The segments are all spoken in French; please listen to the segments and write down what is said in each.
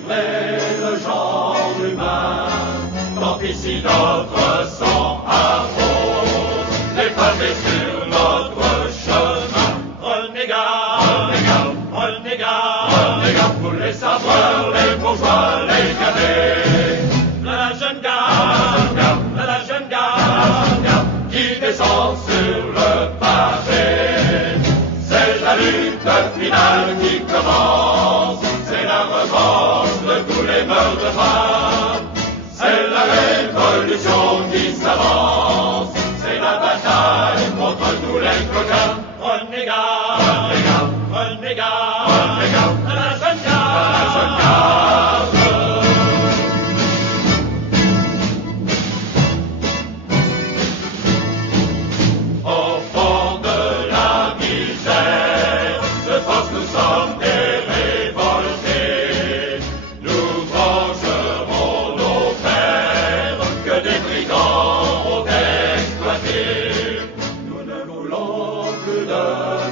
livrer le genre humain. Tant pis si notre sang arrose les pavés sur notre chemin. Renégats, renégats, renégats, renégats, pour les sabreurs, les bourgeois, les cadets. La jeune garde, la jeune garde, qui descend sur le pavé. C'est la lutte finale qui commence, c'est la revanche de tous les meurtres. C'est la révolution qui s'avance, c'est la bataille contre tous les clocards. Renégats, renégats, renégats, renégats, à la jeune garde, à la jeune garde. Au fond de la misère, de force nous sommes des révoltés. Nous vengerons nos frères que des brigands ont exploités. Nous ne voulons plus de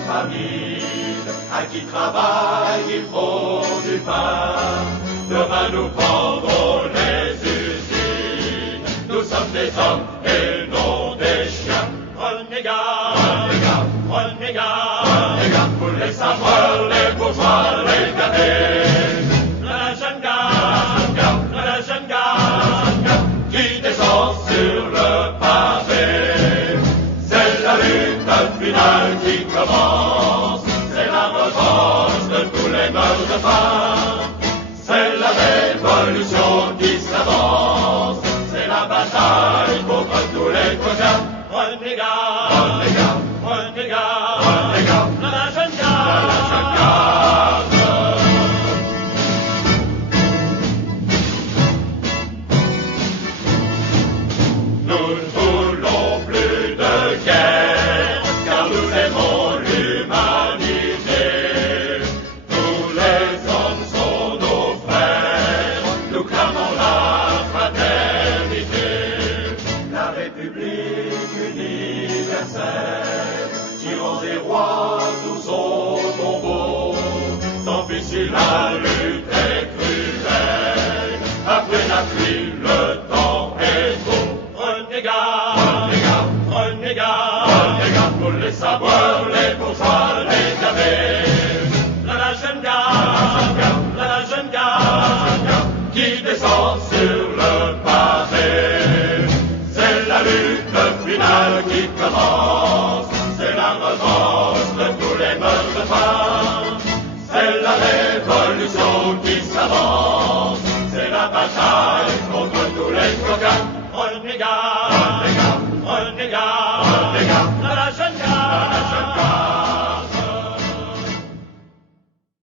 famine, à qui travaille il faut du pain. Demain nous prendrons les usines, nous sommes des hommes et non des chiens. Renégats, renégats, renégats, renégats, pour les sabreurs, les bourgeois, les cadets. La jeune garde, la jeune garde, qui descend sur le pavé. C'est la lutte finale qui commence, c'est la revanche de tous les meurtres. C'est la révolution qui s'avance, c'est la bataille contre tous les clocards. Renégats, renégats, renégats, renégats, la jeune garde, la jeune garde. Nous ne voulons plus de guerre, car nous aimons l'humanité. Tous les hommes sont nos frères, nous clamons la fraternité. La République universelle, tyrans et rois, tous au tombeau. Tant pis si la lutte est cruelle, après la pluie le temps est beau. Renégats, renégats, renégats, renégats, pour les sabreurs, les bourgeois, les cadets. La jeune garde, la jeune garde, qui descend sur le pavé. C'est la lutte finale qui commence, c'est la revanche de tous les meurtres. C'est la révolution qui s'avance, c'est la bataille